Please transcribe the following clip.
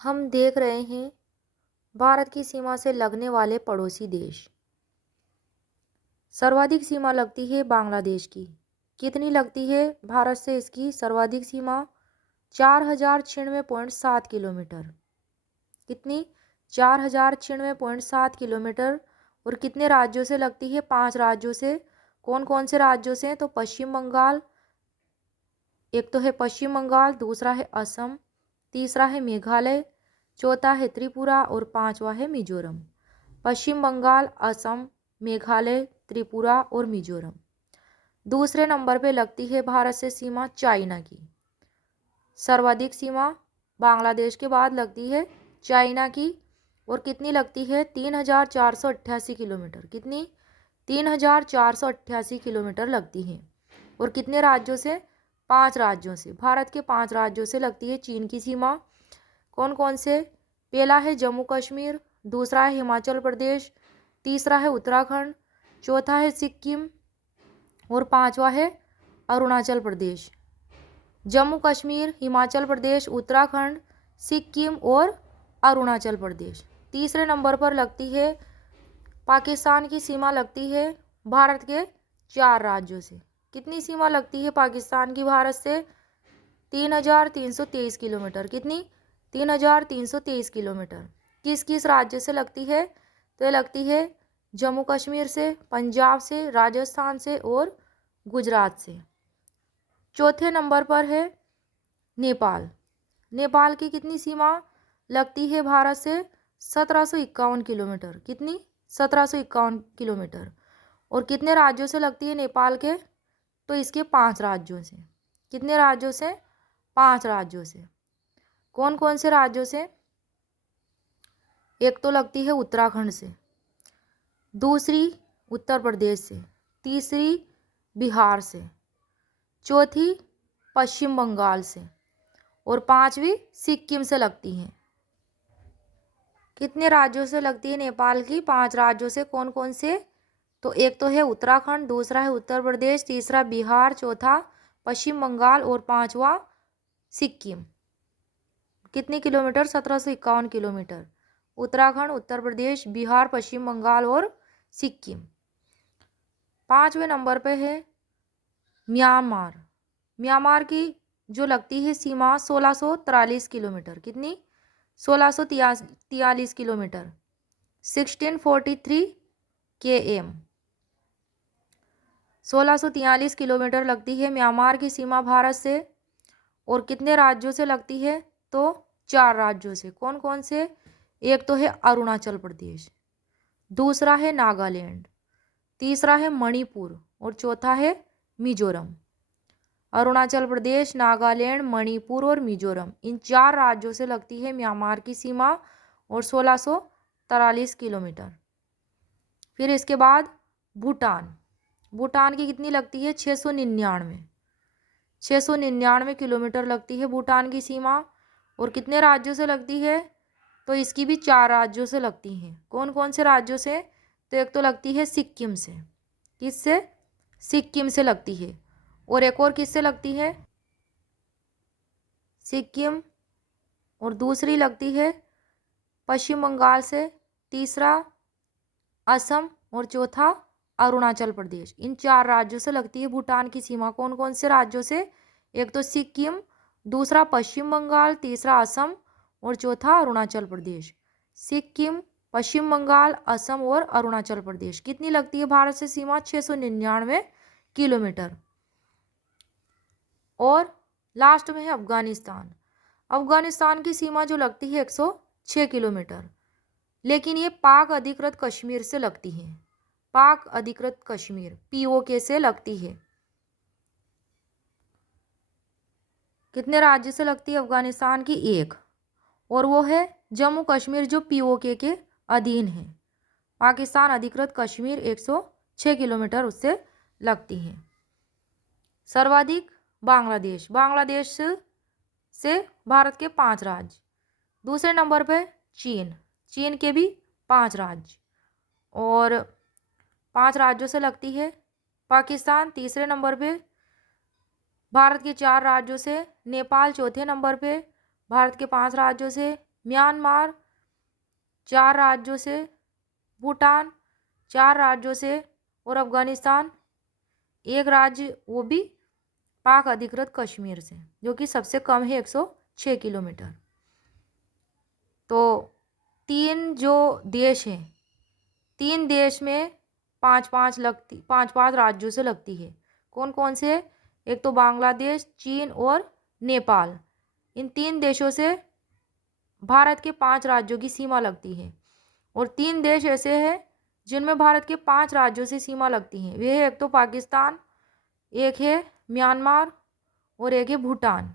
हम देख रहे हैं भारत की सीमा से लगने वाले पड़ोसी देश। सर्वाधिक सीमा लगती है बांग्लादेश की। कितनी लगती है भारत से इसकी सर्वाधिक सीमा? 4096.7 किलोमीटर। कितनी? 4096.7 किलोमीटर। और कितने राज्यों से लगती है? 5 राज्यों से। कौन कौन से राज्यों से? तो पश्चिम बंगाल, एक तो है पश्चिम बंगाल, दूसरा है असम, तीसरा है मेघालय, चौथा है त्रिपुरा और पांचवा है मिजोरम। पश्चिम बंगाल, असम, मेघालय, त्रिपुरा और मिजोरम। दूसरे नंबर पे लगती है भारत से सीमा चाइना की। सर्वाधिक सीमा बांग्लादेश के बाद लगती है चाइना की। और कितनी लगती है? 3488 किलोमीटर। कितनी? 3488 किलोमीटर लगती है। और कितने राज्यों से? 5 राज्यों से। भारत के 5 राज्यों से लगती है चीन की सीमा। कौन कौन से? पहला है जम्मू कश्मीर, दूसरा है हिमाचल प्रदेश, तीसरा है उत्तराखंड, चौथा है सिक्किम और पांचवा है अरुणाचल प्रदेश। जम्मू कश्मीर, हिमाचल प्रदेश, उत्तराखंड, सिक्किम और अरुणाचल प्रदेश। तीसरे नंबर पर लगती है पाकिस्तान की सीमा लगती है भारत के 4 राज्यों से। कितनी सीमा लगती है पाकिस्तान की भारत से? 3323 किलोमीटर। कितनी? 3323 किलोमीटर। किस किस राज्य से लगती है? तो ये लगती है जम्मू कश्मीर से, पंजाब से, राजस्थान से और गुजरात से। चौथे नंबर पर है नेपाल। नेपाल की कितनी सीमा लगती है भारत से? 1751 किलोमीटर। कितनी? 1751 किलोमीटर। और कितने राज्यों से लगती है नेपाल के? तो इसके 5 राज्यों से। कितने राज्यों से? 5 राज्यों से। कौन कौन से राज्यों से? एक तो लगती है उत्तराखंड से, दूसरी उत्तर प्रदेश से, तीसरी बिहार से, चौथी पश्चिम बंगाल से और पांचवी सिक्किम से लगती हैं। कितने राज्यों से लगती है नेपाल की? 5 राज्यों से। कौन कौन से? तो एक तो है उत्तराखंड, दूसरा है उत्तर प्रदेश, तीसरा बिहार, चौथा पश्चिम बंगाल और पांचवा सिक्किम। कितने किलोमीटर? 1751 किलोमीटर। उत्तराखंड, उत्तर प्रदेश, बिहार, पश्चिम बंगाल और सिक्किम। 5वें नंबर पे है म्यांमार। म्यांमार की जो लगती है सीमा 1643 किलोमीटर। कितनी? 1643 किलोमीटर। 1643 km। 1643 किलोमीटर लगती है म्यांमार की सीमा भारत से। और कितने राज्यों से लगती है? तो 4 राज्यों से। कौन कौन से? एक तो है अरुणाचल प्रदेश, दूसरा है नागालैंड, तीसरा है मणिपुर और चौथा है मिजोरम। अरुणाचल प्रदेश, नागालैंड, मणिपुर और मिजोरम, इन 4 राज्यों से लगती है म्यांमार की सीमा और 1643 किलोमीटर। फिर इसके बाद भूटान। भूटान की कितनी लगती है? 699 किलोमीटर लगती है भूटान की सीमा। और कितने राज्यों से लगती है? तो इसकी भी 4 राज्यों से लगती हैं। कौन कौन से राज्यों से? तो एक तो लगती है सिक्किम से। किससे? सिक्किम से लगती है। और एक और किससे लगती है? सिक्किम। और दूसरी लगती है पश्चिम बंगाल से, तीसरा असम और चौथा अरुणाचल प्रदेश। इन 4 राज्यों से लगती है भूटान की सीमा। कौन कौन से राज्यों से? एक तो सिक्किम, दूसरा पश्चिम बंगाल, तीसरा असम और चौथा अरुणाचल प्रदेश। सिक्किम, पश्चिम बंगाल, असम और अरुणाचल प्रदेश। कितनी लगती है भारत से सीमा? 699 किलोमीटर। और लास्ट में है अफगानिस्तान। अफगानिस्तान की सीमा जो लगती है 106 किलोमीटर। लेकिन ये पाक अधिकृत कश्मीर से लगती है। पाक अधिकृत कश्मीर, POK से लगती है। कितने राज्य से लगती है अफगानिस्तान की? एक। और वो है जम्मू कश्मीर जो POK के अधीन है। पाकिस्तान अधिकृत कश्मीर 106 किलोमीटर उससे लगती है। सर्वाधिक बांग्लादेश। बांग्लादेश से भारत के 5 राज्य। दूसरे नंबर पे चीन। चीन के भी 5 राज्य और 5 राज्यों से लगती है। पाकिस्तान तीसरे नंबर पे भारत के 4 राज्यों से। नेपाल चौथे नंबर पे भारत के 5 राज्यों से। म्यांमार 4 राज्यों से, भूटान 4 राज्यों से और अफगानिस्तान 1 राज्य, वो भी पाक अधिकृत कश्मीर से, जो कि सबसे कम है 106 किलोमीटर। तो 3 जो देश हैं, 3 देश में 5-5 राज्यों से लगती है। कौन कौन से? एक तो बांग्लादेश, चीन और नेपाल। इन 3 देशों से भारत के 5 राज्यों की सीमा लगती है। और 3 देश ऐसे हैं जिनमें भारत के 5 राज्यों से सीमा लगती है। वे है एक तो पाकिस्तान, एक है म्यांमार और एक है भूटान।